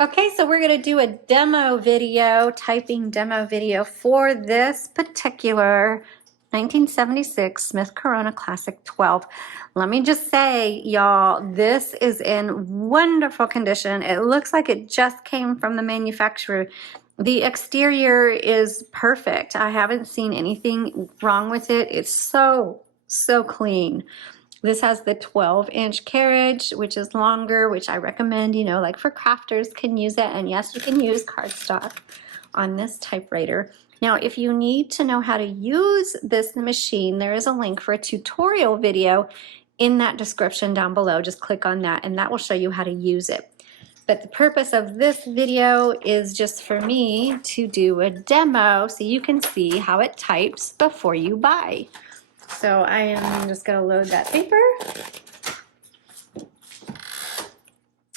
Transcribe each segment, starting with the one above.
Okay, so we're going to do a demo video, typing demo video for this particular 1976 Smith Corona Classic 12. Let me just say, y'all, this is in wonderful condition. It looks like it just came from the manufacturer. The exterior is perfect. I haven't seen anything wrong with it. It's so clean. This has the 12-inch carriage, which is longer, which I recommend, you know, like for crafters can use it. And yes, you can use cardstock on this typewriter. Now, if you need to know how to use this machine, there is a link for a tutorial video in that description down below. Just click on that and that will show you how to use it. But the purpose of this video is just for me to do a demo so you can see how it types before you buy. So I am just going to load that paper.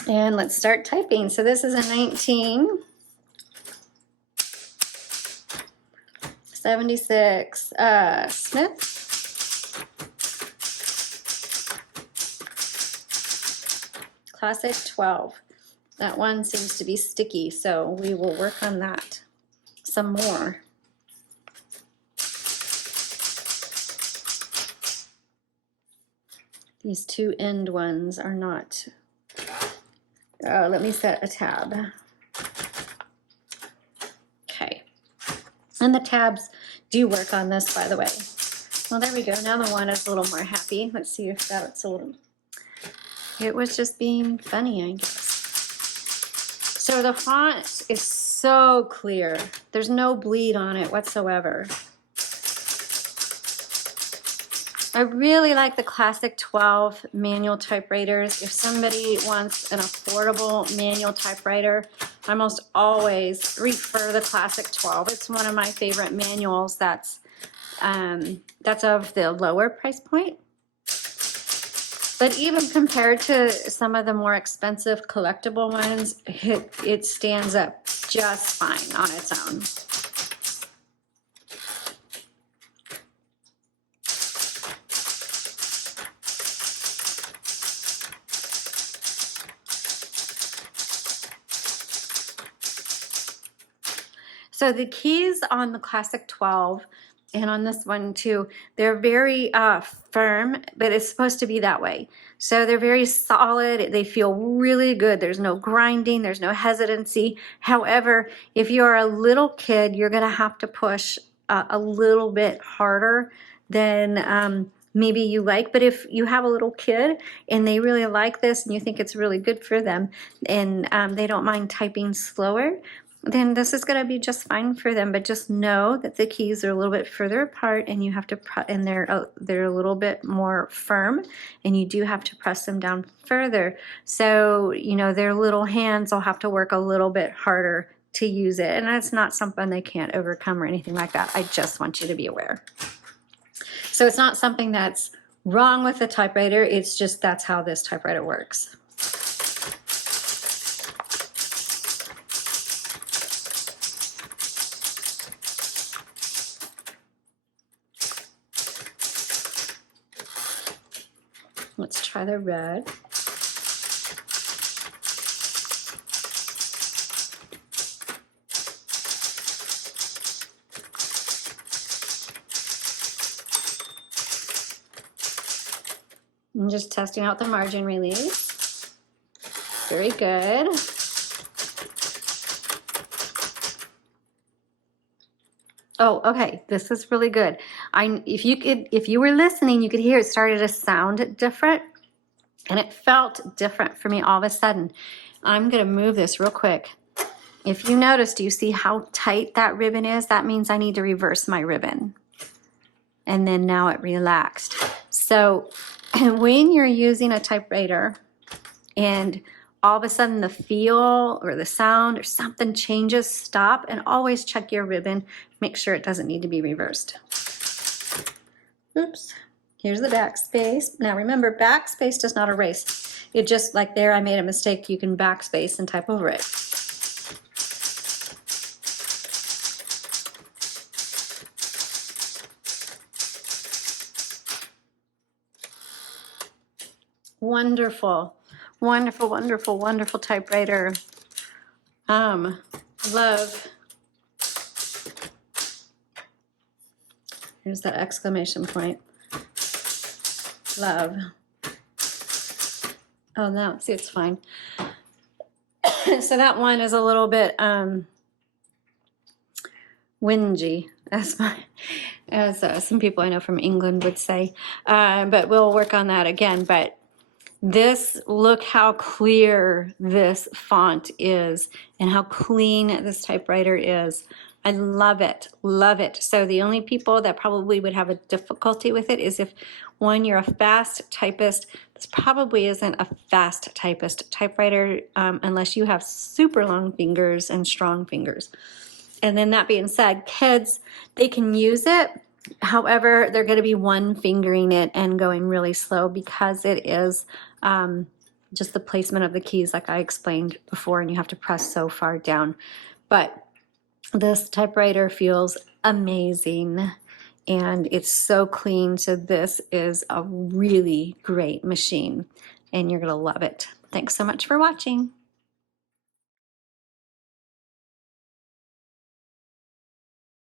And let's start typing. So this is a 1976 Smith. Classic 12. That one seems to be sticky, so we will work on that some more. These two end ones are not. Oh, let me set a tab. Okay. And the tabs do work on this, by the way. Well, there we go. Now the one is a little more happy. Let's see if that's a little. It was just being funny, I guess. So the font is so clear. There's no bleed on it whatsoever. I really like the Classic 12 manual typewriters. If somebody wants an affordable manual typewriter, I almost always refer the Classic 12. It's one of my favorite manuals that's of the lower price point. But even compared to some of the more expensive collectible ones, it stands up just fine on its own. So the keys on the Classic 12 and on this one too, they're very firm, but it's supposed to be that way. So they're very solid. They feel really good. There's no grinding. There's no hesitancy. However, if you're a little kid, you're going to have to push a little bit harder than maybe you like. But if you have a little kid and they really like this and you think it's really good for them and they don't mind typing slower, then this is going to be just fine for them. But just know that the keys are a little bit further apart and you have to and they're a little bit more firm and you do have to press them down further. So, you know, their little hands will have to work a little bit harder to use it. And that's not something they can't overcome or anything like that. I just want you to be aware. So it's not something that's wrong with the typewriter. It's just that's how this typewriter works. Let's try the red. I'm just testing out the margin release. Very good. Oh, okay. This is really good. If you were listening, you could hear it started to sound different, and it felt different for me all of a sudden. I'm going to move this real quick. If you notice, do you see how tight that ribbon is? That means I need to reverse my ribbon. And then now it relaxed. So when you're using a typewriter and all of a sudden the feel or the sound or something changes, stop and always check your ribbon. Make sure it doesn't need to be reversed. Oops. Here's the backspace. Now remember, backspace does not erase. It just, like there, I made a mistake. You can backspace and type over it. Wonderful, wonderful, wonderful, wonderful typewriter. Love. Here's that exclamation point. Love. Oh no, see, it's fine. So that one is a little bit whingy, as some people I know from England would say. But we'll work on that again. But this, look how clear this font is and how clean this typewriter is. I love it, love it. So the only people that probably would have a difficulty with it is if, one, you're a fast typist. This probably isn't a fast typist typewriter unless you have super long fingers and strong fingers. And then that being said, kids, they can use it. However, they're going to be one fingering it and going really slow because it is just the placement of the keys like I explained before, and you have to press so far down. But this typewriter feels amazing and it's so clean. So this is a really great machine and you're going to love it. Thanks so much for watching.